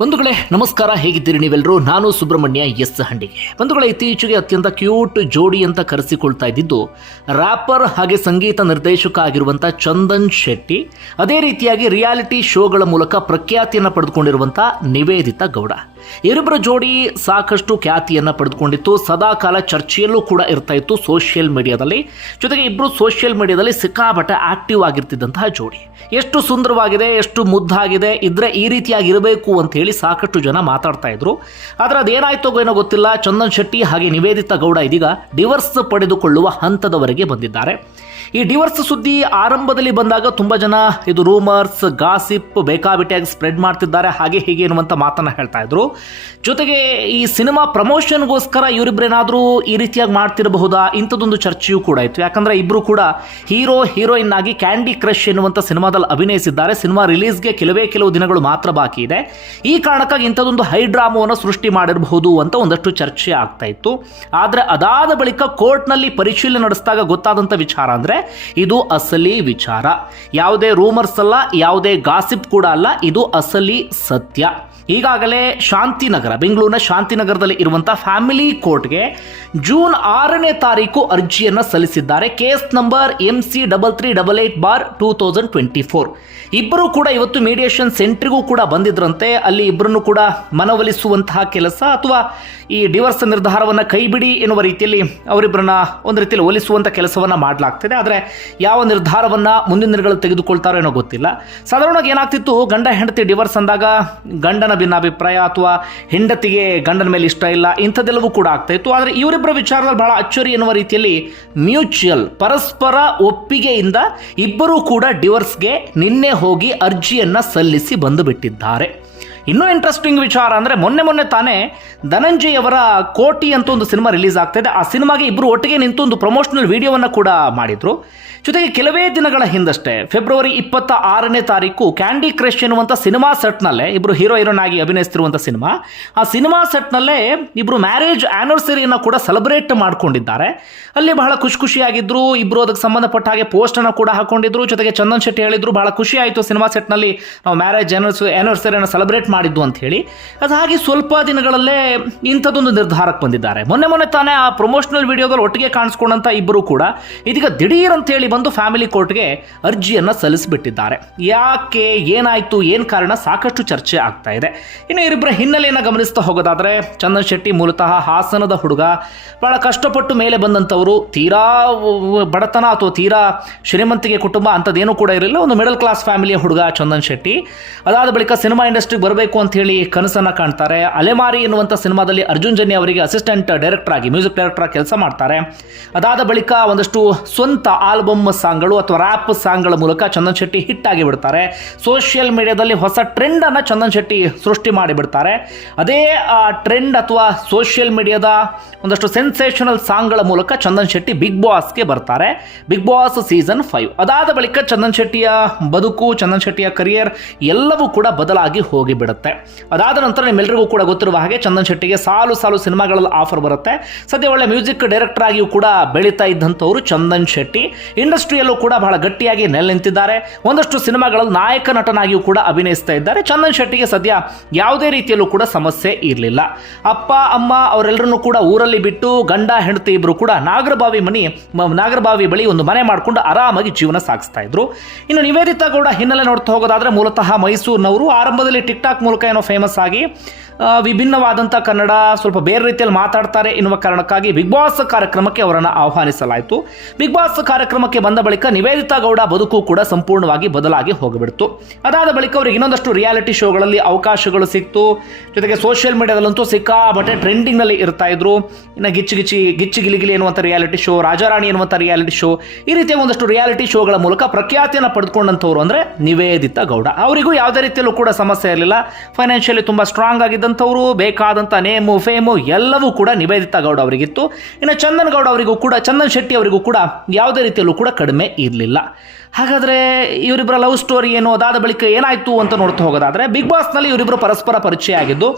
ಬಂಧುಗಳೇ, ನಮಸ್ಕಾರ, ಹೇಗಿದ್ದೀರಿ ನೀವೆಲ್ಲರೂ ನಾನು ಸುಬ್ರಹ್ಮಣ್ಯ ಎಸ್ ಹಂಡಿಗೆ. ಬಂಧುಗಳೇ, ಇತ್ತೀಚೆಗೆ ಅತ್ಯಂತ ಕ್ಯೂಟ್ ಜೋಡಿ ಅಂತ ಕರೆಸಿಕೊಳ್ತಾ ಇದ್ದಿದ್ದು ರ್ಯಾಪರ್ ಹಾಗೆ ಸಂಗೀತ ನಿರ್ದೇಶಕ ಆಗಿರುವಂಥ ಚಂದನ್ ಶೆಟ್ಟಿ, ಅದೇ ರೀತಿಯಾಗಿ ರಿಯಾಲಿಟಿ ಶೋಗಳ ಮೂಲಕ ಪ್ರಖ್ಯಾತಿಯನ್ನು ಪಡೆದುಕೊಂಡಿರುವಂಥ ನಿವೇದಿತಾ ಗೌಡ. ಇವರಿಬ್ಬರ ಜೋಡಿ ಸಾಕಷ್ಟು ಖ್ಯಾತಿಯನ್ನು ಪಡೆದುಕೊಂಡಿತ್ತು. ಸದಾಕಾಲ ಚರ್ಚೆಯಲ್ಲೂ ಕೂಡ ಇರ್ತಾ ಇತ್ತು ಸೋಷಿಯಲ್ ಮೀಡಿಯಾದಲ್ಲಿ ಜೊತೆಗೆ ಇಬ್ಬರು ಸೋಷಿಯಲ್ ಮೀಡಿಯಾದಲ್ಲಿ ಸಿಕ್ಕಾಪಟ್ಟೆ ಆಕ್ಟಿವ್ ಆಗಿರ್ತಿದ್ದಂತಹ ಜೋಡಿ. ಎಷ್ಟು ಸುಂದರವಾಗಿದೆ, ಎಷ್ಟು ಮುದ್ದಾಗಿದೆ, ಇದ್ರೆ ಈ ರೀತಿಯಾಗಿ ಇರಬೇಕು ಸಾಕಷ್ಟು ಜನ ಮಾತಾಡ್ತಾ ಇದ್ರು. ಆದರೆ ಅದೇನಾಯ್ತು ಏನೋ ಗೊತ್ತಿಲ್ಲ. ಚಂದನ್ ಶೆಟ್ಟಿ ಹಾಗೆ ನಿವೇದಿತಾ ಗೌಡ ಇದೀಗ ಡಿವರ್ಸ್ ಪಡೆದುಕೊಳ್ಳುವ ಹಂತದವರೆಗೆ ಬಂದಿದ್ದಾರೆ. ಈ ಡಿವರ್ಸ್ ಸುದ್ದಿ ಆರಂಭದಲ್ಲಿ ಬಂದಾಗ ತುಂಬ ಜನ ಇದು ರೂಮರ್ಸ್ ಗಾಸಿಪ್ ಬೇಕಾಬಿಟ್ಟಿಯಾಗಿ ಸ್ಪ್ರೆಡ್ ಮಾಡ್ತಿದ್ದಾರೆ. ಹಾಗೆ ಹೀಗೆ ಎನ್ನುವಂಥ ಮಾತನ್ನು ಹೇಳ್ತಾ ಇದ್ರು. ಜೊತೆಗೆ ಈ ಸಿನಿಮಾ ಪ್ರಮೋಷನ್ಗೋಸ್ಕರ ಇವರಿಬ್ಬರೇನಾದರೂ ಈ ರೀತಿಯಾಗಿ ಮಾಡ್ತಿರಬಹುದಾ? ಇಂಥದ್ದೊಂದು ಚರ್ಚೆಯೂ ಕೂಡ ಇತ್ತು. ಯಾಕಂದರೆ ಇಬ್ಬರು ಕೂಡ ಹೀರೋ ಹೀರೋಯಿನ್ ಆಗಿ ಕ್ಯಾಂಡಿ ಕ್ರಶ್ ಎನ್ನುವಂಥ ಸಿನಿಮಾದಲ್ಲಿ ಅಭಿನಯಿಸಿದ್ದಾರೆ. ಸಿನಿಮಾ ರಿಲೀಸ್ಗೆ ಕೆಲವೇ ಕೆಲವು ದಿನಗಳು ಮಾತ್ರ ಬಾಕಿ ಇದೆ. ಈ ಕಾರಣಕ್ಕಾಗಿ ಇಂಥದ್ದೊಂದು ಹೈ ಡ್ರಾಮವನ್ನು ಸೃಷ್ಟಿ ಮಾಡಿರಬಹುದು ಅಂತ ಒಂದಷ್ಟು ಚರ್ಚೆ ಆಗ್ತಾ ಇತ್ತು. ಆದರೆ ಅದಾದ ಬಳಿಕ ಕೋರ್ಟ್ನಲ್ಲಿ ಪರಿಶೀಲನೆ ನಡೆಸಿದಾಗ ಗೊತ್ತಾದಂಥ ವಿಚಾರ ಅಂದರೆ ಇದು ಅಸಲಿ ವಿಚಾರ. ಯಾವುದೇ ರೂಮರ್ಸ್ ಅಲ್ಲ ಯಾವುದೇ ಗಾಸಿಪ್ ಕೂಡ ಅಲ್ಲ ಇದು ಅಸಲಿ ಸತ್ಯ. ಈಗಾಗಲೇ ಶಾಂತಿನಗರ, ಬೆಂಗಳೂರಿನ ಶಾಂತಿನಗರದಲ್ಲಿ ಇರುವಂಥ ಫ್ಯಾಮಿಲಿ ಕೋರ್ಟ್ಗೆ ಜೂನ್ ಆರನೇ ತಾರೀಕು ಅರ್ಜಿಯನ್ನು ಸಲ್ಲಿಸಿದ್ದಾರೆ. Case number M C double three double eight bar two thousand twenty four ಇಬ್ಬರು ಕೂಡ ಇವತ್ತು ಮೀಡಿಯೇಷನ್ ಸೆಂಟ್ರಿಗೂ ಕೂಡ ಬಂದಿದ್ರಂತೆ. ಅಲ್ಲಿ ಇಬ್ಬರನ್ನು ಕೂಡ ಮನವೊಲಿಸುವಂತಹ ಕೆಲಸ ಅಥವಾ ಈ ಡಿವರ್ಸ್ ನಿರ್ಧಾರವನ್ನು ಕೈಬಿಡಿ ಎನ್ನುವ ರೀತಿಯಲ್ಲಿ ಅವರಿಬ್ಬರನ್ನ ಒಂದು ರೀತಿಯಲ್ಲಿ ಒಲಿಸುವಂಥ ಕೆಲಸವನ್ನು ಮಾಡಲಾಗ್ತಿದೆ. ಆದರೆ ಯಾವ ನಿರ್ಧಾರವನ್ನು ಮುಂದಿನ ದಿನಗಳಲ್ಲಿ ತೆಗೆದುಕೊಳ್ತಾರೋ ಏನೋ ಗೊತ್ತಿಲ್ಲ. ಸಾಧಾರಣವಾಗಿ ಏನಾಗ್ತಿತ್ತು? ಗಂಡ, ಹೆಂಡತಿ ಡಿವರ್ಸ್ ಅಂದಾಗ ಗಂಡನ ಭಿನ್ನಾಭಿಪ್ರಾಯ ಅಥವಾ ಹೆಂಡತಿಗೆ ಗಂಡನ ಮೇಲೆ ಇಷ್ಟ ಇಲ್ಲ, ಇಂಥದ್ದೆಲ್ಲವೂ ಕೂಡ ಆಗ್ತಾ ಇತ್ತು. ಆದರೆ ಇವರಿಬ್ಬರ ವಿಚಾರದಲ್ಲಿ ಬಹಳ ಅಚ್ಚರಿ ಎನ್ನುವ ರೀತಿಯಲ್ಲಿ ಮ್ಯೂಚುಯಲ್, ಪರಸ್ಪರ ಒಪ್ಪಿಗೆಯಿಂದ ಇಬ್ಬರೂ ಕೂಡ ಡಿವರ್ಸ್ಗೆ ನಿನ್ನೆ ಹೋಗಿ ಅರ್ಜಿಯನ್ನು ಸಲ್ಲಿಸಿ ಬಂದು ಬಿಟ್ಟಿದ್ದಾರೆ ಇನ್ನೂ ಇಂಟ್ರೆಸ್ಟಿಂಗ್ ವಿಚಾರ ಅಂದರೆ ಮೊನ್ನೆ ಮೊನ್ನೆ ತಾನೇ ಧನಂಜಯ್ ಅವರ ಕೋಟಿ ಅಂತ ಒಂದು ಸಿನಿಮಾ ರಿಲೀಸ್ ಆಗ್ತಾ ಇದೆ. ಆ ಸಿನಿಮಾಗೆ ಇಬ್ಬರು ಒಟ್ಟಿಗೆ ನಿಂತು ಒಂದು ಪ್ರಮೋಷನಲ್ ವಿಡಿಯೋವನ್ನು ಕೂಡ ಮಾಡಿದರು. ಜೊತೆಗೆ ಕೆಲವೇ ದಿನಗಳ ಹಿಂದಷ್ಟೇ ಫೆಬ್ರವರಿ ಇಪ್ಪತ್ತ ಆರನೇ ತಾರೀಕು ಕ್ಯಾಂಡಿ ಕ್ರಶ್ ಎನ್ನುವಂಥ ಸಿನಿಮಾ ಸೆಟ್ನಲ್ಲೇ ಇಬ್ಬರು ಹೀರೋ ಹೀರೋನ್ ಆಗಿ ಅಭಿನಯಿಸ್ತಿರುವಂಥ ಸಿನಿಮಾ. ಆ ಸಿನಿಮಾ ಸೆಟ್ನಲ್ಲೇ ಇಬ್ಬರು ಮ್ಯಾರೇಜ್ ಆ್ಯನಿವರ್ಸರಿಯನ್ನು ಕೂಡ ಸೆಲೆಬ್ರೇಟ್ ಮಾಡ್ಕೊಂಡಿದ್ದಾರೆ. ಅಲ್ಲಿ ಬಹಳ ಖುಷಿ ಖುಷಿಯಾಗಿದ್ದರು ಇಬ್ಬರು ಅದಕ್ಕೆ ಸಂಬಂಧಪಟ್ಟ ಹಾಗೆ ಪೋಸ್ಟನ್ನು ಕೂಡ ಹಾಕೊಂಡಿದ್ರು. ಜೊತೆಗೆ ಚಂದನ್ ಶೆಟ್ಟಿ ಹೇಳಿದ್ರು, ಬಹಳ ಖುಷಿ ಆಯಿತು ಸಿನಿಮಾ ಸೆಟ್ನಲ್ಲಿ ನಾವು ಮ್ಯಾರೇಜ್ ಆ್ಯನಿವರ್ಸರಿಯನ್ನು ಸೆಲೆಬ್ರೇಟ್ ಮಾಡಿದ್ದು ಅಂತ ಹೇಳಿ, ಅದು ಹಾಗೆ ಸ್ವಲ್ಪ ದಿನಗಳಲ್ಲೇ ಇಂಥದ್ದೊಂದು ನಿರ್ಧಾರಕ್ಕೆ ಬಂದಿದ್ದಾರೆ. ಮೊನ್ನೆ ಮೊನ್ನೆ ತಾನೇ ಆ ಪ್ರಮೋಷನಲ್ ವಿಡಿಯೋದಲ್ಲಿ ಒಟ್ಟಿಗೆ ಕಾಣಿಸ್ಕೊಂಡಂಥ ಇಬ್ಬರು ಕೂಡ ಇದೀಗ ದಿಢೀರ್ ಅಂತ ಹೇಳಿ ಬಂದು ಫ್ಯಾಮಿಲಿ ಕೋರ್ಟ್ಗೆ ಅರ್ಜಿಯನ್ನು ಸಲ್ಲಿಸಿಬಿಟ್ಟಿದ್ದಾರೆ. ಯಾಕೆ, ಏನಾಯಿತು, ಏನು ಕಾರಣ ಸಾಕಷ್ಟು ಚರ್ಚೆ ಆಗ್ತಾ ಇದೆ. ಇನ್ನು ಇವರಿಬ್ಬರ ಹಿನ್ನೆಲೆಯನ್ನು ಗಮನಿಸ್ತಾ ಹೋಗೋದಾದರೆ, ಚಂದನ್ ಶೆಟ್ಟಿ ಮೂಲತಃ ಹಾಸನದ ಹುಡುಗ, ಬಹಳ ಕಷ್ಟಪಟ್ಟು ಮೇಲೆ ಬಂದಂಥವರು, ತೀರಾ ಬಡತನ ಅಥವಾ ತೀರಾ ಶ್ರೀಮಂತಿಗೆ ಕುಟುಂಬ ಅಂಥದ್ದೇನೂ ಕೂಡ ಇರಲಿಲ್ಲ. ಒಂದು ಮಿಡಲ್ ಕ್ಲಾಸ್ ಫ್ಯಾಮಿಲಿಯ ಹುಡುಗ ಚಂದನ್ ಶೆಟ್ಟಿ. ಅದಾದ ಬಳಿಕ ಸಿನಿಮಾ ಇಂಡಸ್ಟ್ರಿಗೆ ಬರಬೇಕು ಅಂತ ಹೇಳಿ ಕನಸನ್ನು ಕಾಣ್ತಾರೆ. ಅಲೆಮಾರಿ ಎನ್ನುವಂಥ ಸಿನಿಮಾದಲ್ಲಿ ಅರ್ಜುನ್ ಜನ್ಯ ಅವರಿಗೆ ಅಸಿಸ್ಟೆಂಟ್ ಡೈರೆಕ್ಟರ್ ಆಗಿ ಮ್ಯೂಸಿಕ್ ಡೈರೆಕ್ಟರ್ ಆಗಿ ಕೆಲಸ ಮಾಡ್ತಾರೆ. ಅದಾದ ಬಳಿಕ ಒಂದಷ್ಟು ಸ್ವಂತ ಆಲ್ಬಮ್ ಸಾಂಗ್ಗಳು ಅಥವಾ ರ್ಯಾಪ್ ಸಾಂಗ್ಗಳ ಮೂಲಕ ಚಂದನ್ ಶೆಟ್ಟಿ ಹಿಟ್ ಆಗಿ ಬಿಡ್ತಾರೆ. ಸೋಷಿಯಲ್ ಮೀಡಿಯಾದಲ್ಲಿ ಹೊಸ ಟ್ರೆಂಡನ್ನು ಚಂದನ್ ಶೆಟ್ಟಿ ಸೃಷ್ಟಿ ಮಾಡಿಬಿಡ್ತಾರೆ ಅದೇ ಟ್ರೆಂಡ್ ಅಥವಾ ಸೋಷಿಯಲ್ ಮೀಡಿಯಾದ ಒಂದಷ್ಟು ಸೆನ್ಸೇಷನಲ್ ಸಾಂಗ್ಗಳ ಮೂಲಕ ಚಂದನ್ ಶೆಟ್ಟಿ ಬಿಗ್ ಬಾಸ್ಗೆ ಬರ್ತಾರೆ. ಬಿಗ್ ಬಾಸ್ ಸೀಸನ್ ಫೈವ್ ಅದಾದ ಬಳಿಕ ಚಂದನ್ ಶೆಟ್ಟಿಯ ಬದುಕು, ಚಂದನ್ ಶೆಟ್ಟಿಯ ಕರಿಯರ್ ಎಲ್ಲವೂ ಕೂಡ ಬದಲಾಗಿ ಹೋಗಿಬಿಡುತ್ತೆ. ಅದಾದ ನಂತರ ನಿಮ್ಮೆಲ್ಲರಿಗೂ ಕೂಡ ಗೊತ್ತಿರುವ ಹಾಗೆ ಚಂದನ್ ಶೆಟ್ಟಿಗೆ ಸಾಲು ಸಾಲು ಸಿನಿಮಾಗಳಲ್ಲಿ ಆಫರ್ ಬರುತ್ತೆ. ಸದ್ಯ ಒಳ್ಳೆ ಮ್ಯೂಸಿಕ್ ಡೈರೆಕ್ಟರ್ ಆಗಿಯೂ ಕೂಡ ಬೆಳೀತಾ ಇದ್ದಂಥವರು ಚಂದನ್ ಶೆಟ್ಟಿ. ಇಂಡಸ್ಟ್ರಿಯಲ್ಲೂ ಕೂಡ ಬಹಳ ಗಟ್ಟಿಯಾಗಿ ನೆಲೆ ನಿಂತಿದ್ದಾರೆ. ಒಂದಷ್ಟು ಸಿನಿಮಾಗಳಲ್ಲಿ ನಾಯಕ ನಟನಾಗಿಯೂ ಕೂಡ ಅಭಿನಯಿಸ್ತಾ ಇದ್ದಾರೆ. ಚಂದನ್ ಶೆಟ್ಟಿಗೆ ಸದ್ಯ ಯಾವುದೇ ರೀತಿಯಲ್ಲೂ ಕೂಡ ಸಮಸ್ಯೆ ಇರಲಿಲ್ಲ. ಅಪ್ಪ, ಅಮ್ಮ ಅವರೆಲ್ಲರನ್ನೂ ಕೂಡ ಊರಲ್ಲಿ ಬಿಟ್ಟು ಗಂಡ, ಹೆಂಡತಿ ಇಬ್ಬರು ಕೂಡ ನಾಗರಬಾವಿ ಮನಿ ನಾಗರಬಾವಿ ಬಳಿ ಒಂದು ಮನೆ ಮಾಡಿಕೊಂಡು ಆರಾಮಾಗಿ ಜೀವನ ಸಾಗಿಸ್ತಾ ಇದ್ರು. ಇನ್ನು ನಿವೇದಿತಾ ಗೌಡ ಹಿನ್ನೆಲೆ ನೋಡ್ತಾ ಹೋಗೋದಾದ್ರೆ ಮೂಲತಃ ಮೈಸೂರಿನವರು. ಆರಂಭದಲ್ಲಿ ಟಿಕ್ ಟಾಕ್ ಮೂಲಕ ಏನೋ ಫೇಮಸ್ ಆಗಿ ವಿಭಿನ್ನವಾದಂಥ ಕನ್ನಡ ಸ್ವಲ್ಪ ಬೇರೆ ರೀತಿಯಲ್ಲಿ ಮಾತಾಡ್ತಾರೆ ಎನ್ನುವ ಕಾರಣಕ್ಕಾಗಿ ಬಿಗ್ ಬಾಸ್ ಕಾರ್ಯಕ್ರಮಕ್ಕೆ ಅವರನ್ನು ಆಹ್ವಾನಿಸಲಾಯಿತು. ಬಿಗ್ ಬಾಸ್ ಕಾರ್ಯಕ್ರಮಕ್ಕೆ ಬಂದ ಬಳಿಕ ನಿವೇದಿತಾ ಗೌಡ ಬದುಕು ಕೂಡ ಸಂಪೂರ್ಣವಾಗಿ ಬದಲಾಗಿ ಹೋಗಿಬಿಡ್ತು. ಅದಾದ ಬಳಿಕ ಅವರಿಗೆ ಇನ್ನೊಂದಷ್ಟು ರಿಯಾಲಿಟಿ ಶೋಗಳಲ್ಲಿ ಅವಕಾಶಗಳು ಸಿಕ್ತು. ಜೊತೆಗೆ ಸೋಷಿಯಲ್ ಮೀಡಿಯಾದಲ್ಲಂತೂ ಸಿಕ್ಕಾಬಟ್ಟೆ ಟ್ರೆಂಡಿಂಗ್ನಲ್ಲಿ ಇರ್ತಾ ಇದ್ರು. ಇನ್ನು ಗಿಚ್ಚು ಗಿಚ್ಚಿ ಗಿಚ್ಚಿ ಗಿಲಿಗಿಲಿ ಎನ್ನುವಂಥ ರಿಯಾಲಿಟಿ ಶೋ ರಾಜಾರಾಣಿ ಎನ್ನುವಂಥ ರಿಯಾಲಿಟಿ ಶೋ ಈ ರೀತಿಯ ಒಂದಷ್ಟು ರಿಯಾಲಿಟಿ ಶೋಗಳ ಮೂಲಕ ಪ್ರಖ್ಯಾತಿಯನ್ನು ಪಡೆದುಕೊಂಡಂಥವ್ರು ಅಂದರೆ ನಿವೇದಿತಾ ಗೌಡ. ಅವರಿಗೂ ಯಾವುದೇ ರೀತಿಯಲ್ಲೂ ಕೂಡ ಸಮಸ್ಯೆ ಇರಲಿಲ್ಲ. ಫೈನಾನ್ಷಿಯಲಿ ತುಂಬ ಸ್ಟ್ರಾಂಗ್ ಆಗಿದ್ದಂಥವ್ರು ಬೇಕಾದಂಥ ನೇಮು, ಫೇಮು ಎಲ್ಲವೂ ಕೂಡ ನಿವೇದಿತಾ ಗೌಡ ಅವರಿಗಿತ್ತು. ಇನ್ನು ಚಂದನ್ ಗೌಡ ಅವರಿಗೂ ಕೂಡ, ಚಂದನ್ ಶೆಟ್ಟಿ ಅವರಿಗೂ ಕೂಡ ಯಾವುದೇ ರೀತಿಯಲ್ಲೂ ಕೂಡ ಕಡಿಮೆ ಇರಲಿಲ್ಲ. ಹಾಗಾದರೆ ಇವರಿಬ್ಬರ ಲವ್ ಸ್ಟೋರಿ ಏನು, ಅದಾದ ಬಳಿಕ ಏನಾಯಿತು ಅಂತ ನೋಡ್ತಾ ಹೋಗೋದಾದರೆ, ಬಿಗ್ ಬಾಸ್ನಲ್ಲಿ ಇವರಿಬ್ಬರು ಪರಸ್ಪರ ಪರಿಚಯ ಆಗಿದ್ದು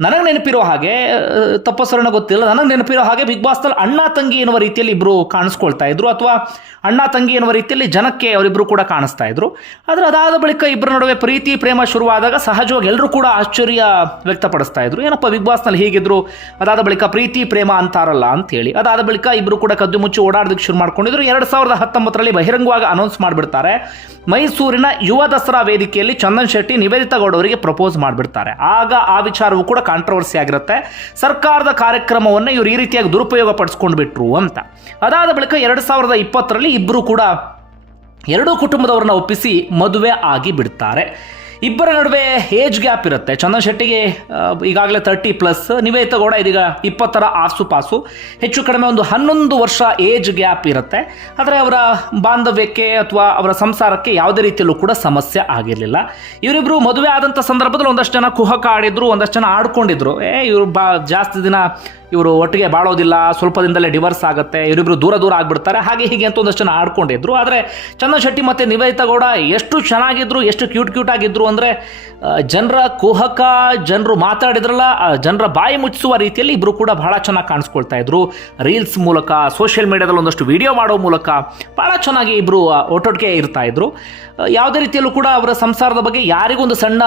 ನನಗೆ ನೆನಪಿರೋ ಹಾಗೆ ತಪ್ಪಸರಣ ಗೊತ್ತಿಲ್ಲ. ನನಗೆ ನೆನಪಿರೋ ಹಾಗೆ ಬಿಗ್ ಬಾಸ್ನಲ್ಲಿ ಅಣ್ಣ ತಂಗಿ ಎನ್ನುವ ರೀತಿಯಲ್ಲಿ ಇಬ್ಬರು ಕಾಣಿಸ್ಕೊಳ್ತಾ ಇದ್ರು. ಅಥವಾ ಅಣ್ಣ ತಂಗಿ ಎನ್ನುವ ರೀತಿಯಲ್ಲಿ ಜನಕ್ಕೆ ಅವರಿಬ್ಬರು ಕೂಡ ಕಾಣಿಸ್ತಾ ಇದ್ರು. ಆದರೆ ಅದಾದ ಬಳಿಕ ಇಬ್ಬರ ನಡುವೆ ಪ್ರೀತಿ, ಪ್ರೇಮ ಶುರುವಾದಾಗ ಸಹಜವಾಗಿ ಎಲ್ಲರೂ ಕೂಡ ಆಶ್ಚರ್ಯ ವ್ಯಕ್ತಪಡಿಸ್ತಾ ಇದ್ರು. ಏನಪ್ಪ ಬಿಗ್ ಬಾಸ್ನಲ್ಲಿ ಹೀಗಿದ್ರು? ಅದಾದ ಬಳಿಕ ಪ್ರೀತಿ, ಪ್ರೇಮ ಅಂತಾರಲ್ಲ ಅಂತೇಳಿ. ಅದಾದ ಬಳಿಕ ಇಬ್ಬರು ಕೂಡ ಕದ್ದು ಮುಚ್ಚಿ ಓಡಾಡೋದಕ್ಕೆ ಶುರು ಮಾಡ್ಕೊಂಡಿದ್ರು. ಎರಡು ಸಾವಿರದ ಹತ್ತೊಂಬತ್ತರಲ್ಲಿ ಬಹಿರಂಗವಾಗಿ ಅನೌನ್ಸ್ ಮಾಡಿಬಿಡ್ತಾರೆ. ಮೈಸೂರಿನ ಯುವ ದಸರಾ ವೇದಿಕೆಯಲ್ಲಿ ಚಂದನ್ ಶೆಟ್ಟಿ ನಿವೇದಿತಾ ಗೌಡವರಿಗೆ ಪ್ರಪೋಸ್ ಮಾಡಿಬಿಡ್ತಾರೆ. ಆಗ ಆ ವಿಚಾರವೂ ಕೂಡ ಕಾಂಟ್ರವರ್ಸಿ ಆಗಿರುತ್ತೆ. ಸರ್ಕಾರದ ಕಾರ್ಯಕ್ರಮವನ್ನು ಇವರು ಈ ರೀತಿಯಾಗಿ ದುರುಪಯೋಗ ಪಡಿಸ್ಕೊಂಡು ಬಿಟ್ರು ಅಂತ. ಅದಾದ ಬಳಿಕ ಎರಡು ಸಾವಿರದ ಇಪ್ಪತ್ತರಲ್ಲಿ ಇಬ್ಬರು ಕೂಡ ಎರಡೂ ಕುಟುಂಬದವರನ್ನ ಒಪ್ಪಿಸಿ ಮದುವೆ ಆಗಿ ಬಿಡ್ತಾರೆ. ಇಬ್ಬರ ನಡುವೆ ಏಜ್ ಗ್ಯಾಪ್ ಇರುತ್ತೆ. ಚಂದನ್ ಶೆಟ್ಟಿಗೆ ಈಗಾಗಲೇ ತರ್ಟಿ ಪ್ಲಸ್ ನಿವೇದಿತ ಗೌಡ ಇದೀಗ ಇಪ್ಪತ್ತರ ಆಸುಪಾಸು ಹೆಚ್ಚು ಕಡಿಮೆ ಒಂದು ಹನ್ನೊಂದು ವರ್ಷ ಏಜ್ ಗ್ಯಾಪ್ ಇರುತ್ತೆ. ಆದರೆ ಅವರ ಬಾಂಧವ್ಯಕ್ಕೆ ಅಥವಾ ಅವರ ಸಂಸಾರಕ್ಕೆ ಯಾವುದೇ ರೀತಿಯಲ್ಲೂ ಕೂಡ ಸಮಸ್ಯೆ ಆಗಿರಲಿಲ್ಲ. ಇವರಿಬ್ಬರು ಮದುವೆ ಆದಂಥ ಸಂದರ್ಭದಲ್ಲಿ ಒಂದಷ್ಟು ಜನ ಕುಹಕ ಆಡಿದ್ರು, ಒಂದಷ್ಟು ಜನ ಆಡ್ಕೊಂಡಿದ್ರು. ಏ, ಇವರು ಬಾ, ಜಾಸ್ತಿ ದಿನ ಇವರು ಒಟ್ಟಿಗೆ ಬಾಳೋದಿಲ್ಲ ಸ್ವಲ್ಪ ದಿನದಲ್ಲೇ ಡಿವರ್ಸ್ ಆಗುತ್ತೆ, ಇವರಿಬ್ರು ದೂರ ದೂರ ಆಗ್ಬಿಡ್ತಾರೆ, ಹಾಗೆ ಹೀಗೆ ಅಂತ ಒಂದಷ್ಟು ಜನ ಆಡ್ಕೊಂಡಿದ್ರು. ಆದರೆ ಚಂದ್ರಶೆಟ್ಟಿ ಮತ್ತು ನಿವೇದಿತಾ ಗೌಡ ಎಷ್ಟು ಚೆನ್ನಾಗಿದ್ರು, ಎಷ್ಟು ಕ್ಯೂಟ್ ಕ್ಯೂಟ್ ಆಗಿದ್ರು ಅಂದರೆ ಜನರ ಕುಹಕ, ಜನರು ಮಾತಾಡಿದ್ರಲ್ಲ ಜನರ ಬಾಯಿ ಮುಚ್ಚಿಸುವ ರೀತಿಯಲ್ಲಿ ಇಬ್ಬರು ಕೂಡ ಬಹಳ ಚೆನ್ನಾಗಿ ಕಾಣಿಸ್ಕೊಳ್ತಾ ಇದ್ರು. ರೀಲ್ಸ್ ಮೂಲಕ ಸೋಷಿಯಲ್ ಮೀಡಿಯಾದಲ್ಲಿ ಒಂದಷ್ಟು ವಿಡಿಯೋ ಮಾಡೋ ಮೂಲಕ ಭಾಳ ಚೆನ್ನಾಗಿ ಇಬ್ಬರು ಒಟ್ಟೊಟ್ಟಿಗೆ ಇರ್ತಾ ಇದ್ರು. ಯಾವುದೇ ರೀತಿಯಲ್ಲೂ ಕೂಡ ಅವರ ಸಂಸಾರದ ಬಗ್ಗೆ ಯಾರಿಗೂ ಒಂದು ಸಣ್ಣ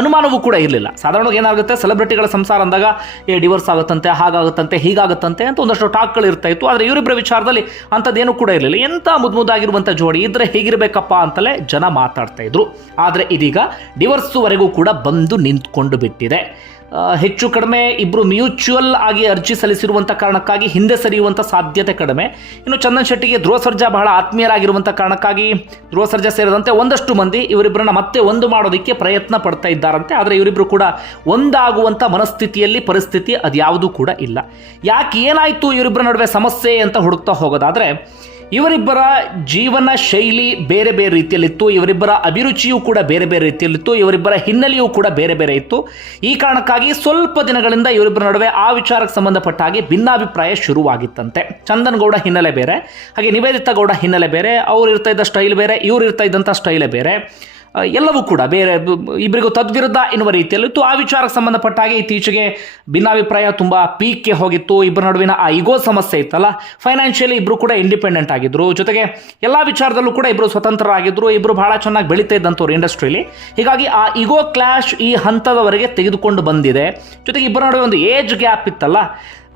ಅನುಮಾನವೂ ಕೂಡ ಇರಲಿಲ್ಲ. ಸಾಧಾರಣವಾಗಿ ಏನಾಗುತ್ತೆ ಸೆಲೆಬ್ರಿಟಿಗಳ ಸಂಸಾರ ಅಂದಾಗ, ಏ ಡಿವರ್ಸ್ ಆಗುತ್ತಂತೆ ಹಾಗಾಗುತ್ತಂತೆ, ಹೀಗಾಗುತ್ತಂತೆ ಅಂತ ಒಂದಷ್ಟು ಟಾಕ್ಗಳು ಇರ್ತಾ ಇತ್ತು. ಆದರೆ ಇವರಿಬ್ಬರ ವಿಚಾರದಲ್ಲಿ ಅಂಥದ್ದೇನು ಕೂಡ ಇರಲಿಲ್ಲ. ಎಂಥ ಮುದ್ದಾಗಿರುವಂಥ ಜೋಡಿ ಇದ್ರೆ ಹೇಗಿರಬೇಕಪ್ಪ ಅಂತಲೇ ಜನ ಮಾತಾಡ್ತಾ ಇದ್ರು. ಆದರೆ ಇದೀಗ ಡಿವರ್ಸ್ವರೆಗೂ ಕೂಡ ಬಂದು ನಿಂತ್ಕೊಂಡು ಬಿಟ್ಟಿದೆ. ಹೆಚ್ಚು ಕಡಿಮೆ ಇಬ್ಬರು ಮ್ಯೂಚುವಲ್ ಆಗಿ ಅರ್ಜಿ ಸಲ್ಲಿಸಿರುವಂಥ ಕಾರಣಕ್ಕಾಗಿ ಹಿಂದೆ ಸರಿಯುವಂಥ ಸಾಧ್ಯತೆ ಕಡಿಮೆ. ಇನ್ನು ಚಂದನ್ ಶೆಟ್ಟಿಗೆ ಧ್ರುವ ಸರ್ಜಾ ಬಹಳ ಆತ್ಮೀಯರಾಗಿರುವಂಥ ಕಾರಣಕ್ಕಾಗಿ ಧ್ರುವ ಸರ್ಜಾ ಸೇರಿದಂತೆ ಒಂದಷ್ಟು ಮಂದಿ ಇವರಿಬ್ಬರನ್ನ ಮತ್ತೆ ಒಂದು ಮಾಡೋದಕ್ಕೆ ಪ್ರಯತ್ನ ಪಡ್ತಾ ಇದ್ದಾರಂತೆ. ಆದರೆ ಇವರಿಬ್ಬರು ಕೂಡ ಒಂದಾಗುವಂಥ ಮನಸ್ಥಿತಿಯಲ್ಲಿ ಪರಿಸ್ಥಿತಿ ಅದ್ಯಾವುದೂ ಕೂಡ ಇಲ್ಲ. ಯಾಕೆ ಏನಾಯಿತು ಇವರಿಬ್ಬರ ನಡುವೆ ಸಮಸ್ಯೆ ಅಂತ ಹುಡುಕ್ತಾ ಹೋಗೋದಾದರೆ ಇವರಿಬ್ಬರ ಜೀವನ ಶೈಲಿ ಬೇರೆ ಬೇರೆ ರೀತಿಯಲ್ಲಿತ್ತು, ಇವರಿಬ್ಬರ ಅಭಿರುಚಿಯೂ ಕೂಡ ಬೇರೆ ಬೇರೆ ರೀತಿಯಲ್ಲಿತ್ತು, ಇವರಿಬ್ಬರ ಹಿನ್ನೆಲೆಯೂ ಕೂಡ ಬೇರೆ ಬೇರೆ ಇತ್ತು. ಈ ಕಾರಣಕ್ಕಾಗಿ ಸ್ವಲ್ಪ ದಿನಗಳಿಂದ ಇವರಿಬ್ಬರ ನಡುವೆ ಆ ವಿಚಾರಕ್ಕೆ ಸಂಬಂಧಪಟ್ಟ ಹಾಗೆ ಭಿನ್ನಾಭಿಪ್ರಾಯ ಶುರುವಾಗಿತ್ತಂತೆ. ಚಂದನ್ ಗೌಡ ಹಿನ್ನೆಲೆ ಬೇರೆ, ಹಾಗೆ ನಿವೇದಿತಾ ಗೌಡ ಹಿನ್ನೆಲೆ ಬೇರೆ, ಅವ್ರು ಇರ್ತಾ ಇದ್ದ ಸ್ಟೈಲ್ ಬೇರೆ, ಇವ್ರು ಇರ್ತಾ ಇದ್ದಂಥ ಸ್ಟೈಲೇ ಬೇರೆ. ಎಲ್ಲವೂ ಕೂಡ ಬೇರೆ ಇಬ್ಬರಿಗೂ ತದ್ವಿರುದ್ಧ ಎನ್ನುವ ರೀತಿಯಲ್ಲಿತ್ತು ಆ ವಿಚಾರಕ್ಕೆ ಸಂಬಂಧಪಟ್ಟ ಹಾಗೆ ಇತ್ತೀಚೆಗೆ ಭಿನ್ನಾಭಿಪ್ರಾಯ ತುಂಬ ಪೀಕ್ಗೆ ಹೋಗಿತ್ತು. ಇಬ್ಬರ ನಡುವಿನ ಆ ಇಗೋ ಸಮಸ್ಯೆ ಇತ್ತಲ್ಲ. ಫೈನಾನ್ಷಿಯಲಿ ಇಬ್ಬರು ಕೂಡ ಇಂಡಿಪೆಂಡೆಂಟ್ ಆಗಿದ್ರು. ಜೊತೆಗೆ ಎಲ್ಲ ವಿಚಾರದಲ್ಲೂ ಕೂಡ ಇಬ್ಬರು ಸ್ವತಂತ್ರರಾಗಿದ್ದರು ಇಬ್ಬರು ಬಹಳ ಚೆನ್ನಾಗಿ ಬೆಳೀತಾ ಇದ್ದಂಥವ್ರು ಇಂಡಸ್ಟ್ರಿಲಿ ಹೀಗಾಗಿ ಆ ಇಗೋ ಕ್ಲಾಶ್ ಈ ಹಂತದವರೆಗೆ ತೆಗೆದುಕೊಂಡು ಬಂದಿದೆ. ಜೊತೆಗೆ ಇಬ್ಬರ ನಡುವೆ ಒಂದು ಏಜ್ ಗ್ಯಾಪ್ ಇತ್ತಲ್ಲ.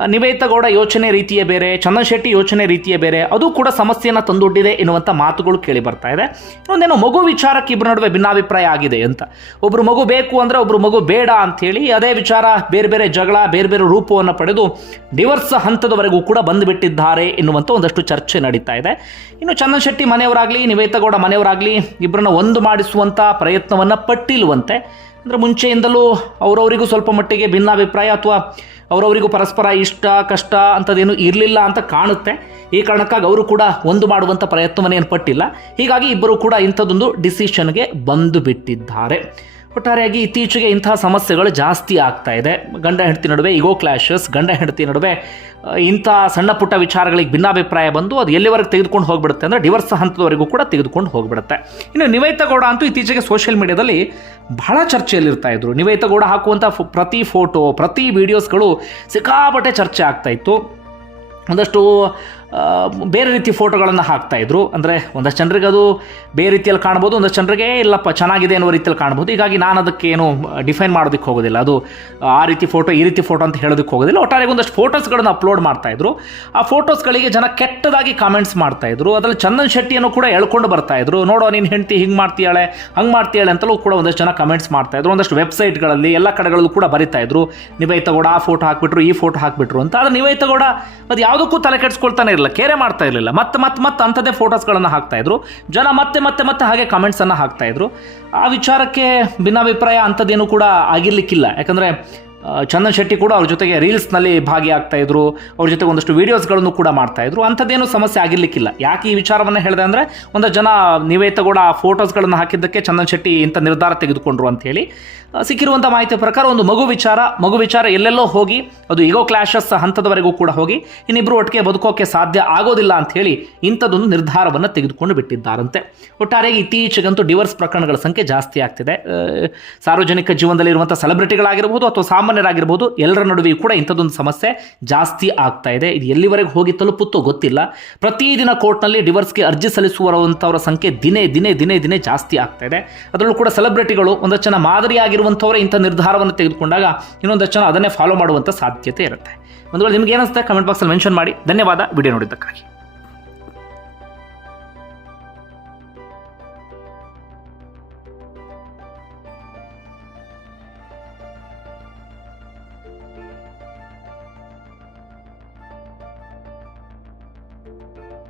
ಆ, ನಿವೇದಿತಾ ಗೌಡ ಯೋಚನೆ ರೀತಿಯೇ ಬೇರೆ ಚಂದನ್ ಶೆಟ್ಟಿ ಯೋಚನೆ ರೀತಿಯೇ ಬೇರೆ ಅದು ಕೂಡ ಸಮಸ್ಯೆಯನ್ನು ತಂದೊಡ್ಡಿದೆ ಎನ್ನುವಂಥ ಮಾತುಗಳು ಕೇಳಿ ಬರ್ತಾ ಇದೆ. ಇನ್ನೊಂದೇನೋ ಮಗು ವಿಚಾರಕ್ಕೆ ಇಬ್ಬರ ನಡುವೆ ಭಿನ್ನಾಭಿಪ್ರಾಯ ಆಗಿದೆ ಅಂತ. ಒಬ್ಬರು ಮಗು ಬೇಕು ಅಂದರೆ ಒಬ್ಬರು ಮಗು ಬೇಡ ಅಂಥೇಳಿ ಅದೇ ವಿಚಾರ ಬೇರೆ ಬೇರೆ ಜಗಳ ಬೇರೆ ಬೇರೆ ರೂಪವನ್ನು ಪಡೆದು ಡಿವರ್ಸ್ ಹಂತದವರೆಗೂ ಕೂಡ ಬಂದುಬಿಟ್ಟಿದ್ದಾರೆ ಎನ್ನುವಂಥ ಒಂದಷ್ಟು ಚರ್ಚೆ ನಡೀತಾ ಇದೆ. ಇನ್ನು ಚಂದನ್ ಶೆಟ್ಟಿ ಮನೆಯವರಾಗಲಿ ನಿವೇದ ಗೌಡ ಮನೆಯವರಾಗಲಿ ಇಬ್ಬರನ್ನ ಒಂದು ಮಾಡಿಸುವಂಥ ಪ್ರಯತ್ನವನ್ನು ಪಟ್ಟಿಲ್ವಂತೆ. ಅಂದರೆ ಮುಂಚೆಯಿಂದಲೂ ಅವರವರಿಗೂ ಸ್ವಲ್ಪ ಮಟ್ಟಿಗೆ ಭಿನ್ನಾಭಿಪ್ರಾಯ ಅಥವಾ ಅವರವರಿಗೂ ಪರಸ್ಪರ ಇಷ್ಟ, ಕಷ್ಟ ಅಂಥದ್ದೇನು ಇರಲಿಲ್ಲ ಅಂತ ಕಾಣುತ್ತೆ. ಈ ಕಾರಣಕ್ಕಾಗಿ ಅವರು ಕೂಡ ಒಂದು ಮಾಡುವಂಥ ಪ್ರಯತ್ನವನ್ನೇನು ಪಟ್ಟಿಲ್ಲ. ಹೀಗಾಗಿ ಇಬ್ಬರು ಕೂಡ ಇಂಥದ್ದೊಂದು ಡಿಸಿಷನ್ಗೆ ಬಂದು ಬಿಟ್ಟಿದ್ದಾರೆ. ಒಟ್ಟಾರೆಯಾಗಿ ಇತ್ತೀಚೆಗೆ ಇಂತಹ ಸಮಸ್ಯೆಗಳು ಜಾಸ್ತಿ ಆಗ್ತಾ ಇದೆ. ಗಂಡ ಹೆಂಡತಿ ನಡುವೆ ಇಗೋ ಕ್ಲಾಶಸ್ ಗಂಡ ಹೆಂಡತಿ ನಡುವೆ ಇಂಥ ಸಣ್ಣ ಪುಟ್ಟ ವಿಚಾರಗಳಿಗೆ ಭಿನ್ನಾಭಿಪ್ರಾಯ ಬಂದು ಅದು ಎಲ್ಲಿವರೆಗೆ ತೆಗೆದುಕೊಂಡು ಹೋಗ್ಬಿಡುತ್ತೆ ಅಂದರೆ ಡಿವರ್ಸ್ ಹಂತದವರೆಗೂ ಕೂಡ ತೆಗೆದುಕೊಂಡು ಹೋಗ್ಬಿಡುತ್ತೆ. ಇನ್ನು ನಿವೇತ ಗೌಡ ಅಂತೂ ಇತ್ತೀಚೆಗೆ ಸೋಷಿಯಲ್ ಮೀಡಿಯಾದಲ್ಲಿ ಬಹಳ ಚರ್ಚೆಯಲ್ಲಿರ್ತಾ ಇದ್ರು. ನಿವೇದಿತಾ ಗೌಡ ಹಾಕುವಂಥ ಪ್ರತಿ ಫೋಟೋ ಪ್ರತಿ ವಿಡಿಯೋಸ್ಗಳು ಸಿಕ್ಕಾಪಟ್ಟೆ ಚರ್ಚೆ ಆಗ್ತಾ ಇತ್ತು. ಒಂದಷ್ಟು ಬೇರೆ ರೀತಿ ಫೋಟೋಗಳನ್ನು ಹಾಕ್ತಾಯಿದ್ರು ಅಂದರೆ ಒಂದಷ್ಟು ಜನರಿಗೆ ಅದು ಬೇರೆ ರೀತಿಯಲ್ಲಿ ಕಾಣ್ಬೋದು, ಒಂದಷ್ಟು ಜನರಿಗೆ ಇಲ್ಲಪ್ಪ, ಚೆನ್ನಾಗಿದೆ ಅನ್ನೋ ರೀತಿಯಲ್ಲಿ ಕಾಣ್ಬೋದು. ಹೀಗಾಗಿ ನಾನು ಅದಕ್ಕೆ ಏನು ಡಿಫೈನ್ ಮಾಡೋದಕ್ಕೆ ಹೋಗೋದಿಲ್ಲ. ಅದು ಆ ರೀತಿ ಫೋಟೋ, ಈ ರೀತಿ ಫೋಟೋ ಅಂತ ಹೇಳೋದಕ್ಕೆ ಹೋಗೋದಿಲ್ಲ. ಒಟ್ಟಾರೆ ಒಂದಷ್ಟು ಫೋಟೋಸ್ಗಳನ್ನು ಅಪ್ಲೋಡ್ ಮಾಡ್ತಾ ಇದ್ರು. ಆ ಫೋಟೋಸ್ಗಳಿಗೆ ಜನ ಕೆಟ್ಟದಾಗಿ ಕಾಮೆಂಟ್ಸ್ ಮಾಡ್ತಾ ಇದ್ರು. ಅದರಲ್ಲಿ ಚಂದನ್ ಶೆಟ್ಟಿಯನ್ನು ಕೂಡ ಎಳ್ಕೊಂಡು ಬರ್ತಾ ಇದ್ರು. ನೋಡೋ, ನೀನು ಹೆಂಡತಿ ಹಿಂಗೆ ಮಾಡ್ತೀಯಾಳೆ, ಹಂಗೆ ಮಾಡ್ತೀಯಾಳೆ ಅಂತಲೂ ಕೂಡ ಒಂದಷ್ಟು ಜನ ಕಮೆಂಟ್ಸ್ ಮಾಡ್ತಾ ಇದ್ರು. ಒಂದಷ್ಟು ವೆಬ್ಸೈಟ್ಗಳಲ್ಲಿ, ಎಲ್ಲ ಕಡೆಗಳಲ್ಲೂ ಕೂಡ ಬರಿತಾ ಇದ್ರು. ನಿವೇದಿತಾ ಗೌಡ, ಆ ಫೋಟೋ ಹಾಕ್ಬಿಟ್ರು, ಈ ಫೋಟೋ ಹಾಕ್ಬಿಟ್ರು ಅಂತ. ಆದರೆ ನಿವೈತಗೌಡ ಗೌಡ ಅದು ಯಾವುದಕ್ಕೂ ತಲೆ ಕೆಡಿಸ್ಕೊಳ್ತಾನೆ ಇರಲಿಲ್ಲ ಕೇರೆ ಮಾಡ್ತಾ ಇರಲಿಲ್ಲ. ಮತ್ತೆ ಮತ್ತೆ ಮತ್ತೆ ಅಂಥದ್ದೇ ಫೋಟೋಸ್ಗಳನ್ನು ಹಾಕ್ತಾಯಿದ್ರು ಜನ ಮತ್ತೆ ಮತ್ತೆ ಮತ್ತೆ ಹಾಗೆ ಕಮೆಂಟ್ಸನ್ನು ಹಾಕ್ತಾಯಿದ್ರು ಆ ವಿಚಾರಕ್ಕೆ ಭಿನ್ನಾಭಿಪ್ರಾಯ ಅಂಥದ್ದೇನು ಕೂಡ ಆಗಿರಲಿಕ್ಕಿಲ್ಲ. ಯಾಕಂದರೆ ಚಂದನ್ ಶೆಟ್ಟಿ ಕೂಡ ಅವ್ರ ಜೊತೆಗೆ ರೀಲ್ಸ್ನಲ್ಲಿ ಭಾಗಿಯಾಗ್ತಾ ಇದ್ರು ಅವ್ರ ಜೊತೆಗೆ ಒಂದಷ್ಟು ವೀಡಿಯೋಸ್ಗಳನ್ನು ಕೂಡ ಮಾಡ್ತಾ ಇದ್ರು. ಅಂಥದ್ದೇನು ಸಮಸ್ಯೆ ಆಗಿರ್ಲಿಕ್ಕಿಲ್ಲ. ಯಾಕೆ ಈ ವಿಚಾರವನ್ನು ಹೇಳಿದೆ ಅಂದರೆ ಒಂದಷ್ಟು ಜನ ನಿವೇತಗೌಡ ಕೂಡ ಫೋಟೋಸ್ಗಳನ್ನು ಹಾಕಿದ್ದಕ್ಕೆ ಚಂದನ್ ಶೆಟ್ಟಿ ಇಂಥ ನಿರ್ಧಾರ ತೆಗೆದುಕೊಂಡ್ರು ಆ, ಸಿಕ್ಕಿರುವಂಥ ಮಾಹಿತಿ ಪ್ರಕಾರ ಒಂದು ಮಗು ವಿಚಾರ ಮಗು ವಿಚಾರ ಎಲ್ಲೆಲ್ಲೋ ಹೋಗಿ ಅದು ಈಗೋ ಕ್ಲಾಶಸ್ ಹಂತದವರೆಗೂ ಕೂಡ ಹೋಗಿ ಇನ್ನಿಬ್ಬರು ಒಟ್ಟಿಗೆ ಬದುಕೋಕೆ ಸಾಧ್ಯ ಆಗೋದಿಲ್ಲ ಅಂತ ಹೇಳಿ ಇಂಥದ್ದೊಂದು ನಿರ್ಧಾರವನ್ನು ತೆಗೆದುಕೊಂಡು ಬಿಟ್ಟಿದ್ದಾರಂತೆ. ಒಟ್ಟಾರೆಯಾಗಿ ಇತ್ತೀಚೆಗಂತೂ ಡಿವರ್ಸ್ ಪ್ರಕರಣಗಳ ಸಂಖ್ಯೆ ಜಾಸ್ತಿ ಆಗ್ತಿದೆ. ಸಾರ್ವಜನಿಕ ಜೀವನದಲ್ಲಿ ಇರುವಂಥ ಸೆಲೆಬ್ರಿಟಿಗಳಾಗಿರ್ಬೋದು ಅಥವಾ ಜನಸಾಮಾನ್ಯರಾಗಿರ್ಬೋದು ಎಲ್ಲರ ನಡುವೆಯೂ ಕೂಡ ಇಂಥದ್ದೊಂದು ಸಮಸ್ಯೆ ಜಾಸ್ತಿ ಆಗ್ತಾ ಇದೆ. ಇದು ಎಲ್ಲಿವರೆಗೆ ಹೋಗಿ ತಲುಪುತ್ತೋ ಗೊತ್ತಿಲ್ಲ. ಪ್ರತಿದಿನ ಕೋರ್ಟ್ನಲ್ಲಿ ಡಿವರ್ಸ್ಗೆ ಅರ್ಜಿ ಸಲ್ಲಿಸುವಂಥವರ ಸಂಖ್ಯೆ ದಿನೇ ದಿನೇ ದಿನೇ ದಿನೇ ಜಾಸ್ತಿ ಆಗ್ತಾ ಇದೆ. ಅದರಲ್ಲೂ ಕೂಡ ಸೆಲೆಬ್ರಿಟಿಗಳು ಒಂದಷ್ಟು ಜನ ಮಾದರಿಯಾಗಿರುವಂಥವರೇ ಇಂಥ ನಿರ್ಧಾರವನ್ನು ತೆಗೆದುಕೊಂಡಾಗ ಇನ್ನೊಂದಷ್ಟು ಜನ ಅದನ್ನೇ ಫಾಲೋ ಮಾಡುವಂಥ ಸಾಧ್ಯತೆ ಇರುತ್ತೆ. ಒಂದು ನಿಮ್ಗೆ ಏನಿಸುತ್ತೆ ಕಮೆಂಟ್ ಬಾಕ್ಸಲ್ಲಿ ಮೆನ್ಷನ್ ಮಾಡಿ. ಧನ್ಯವಾದ. ವಿಡಿಯೋ ನೋಡಿದ್ದಕ್ಕಾಗಿ.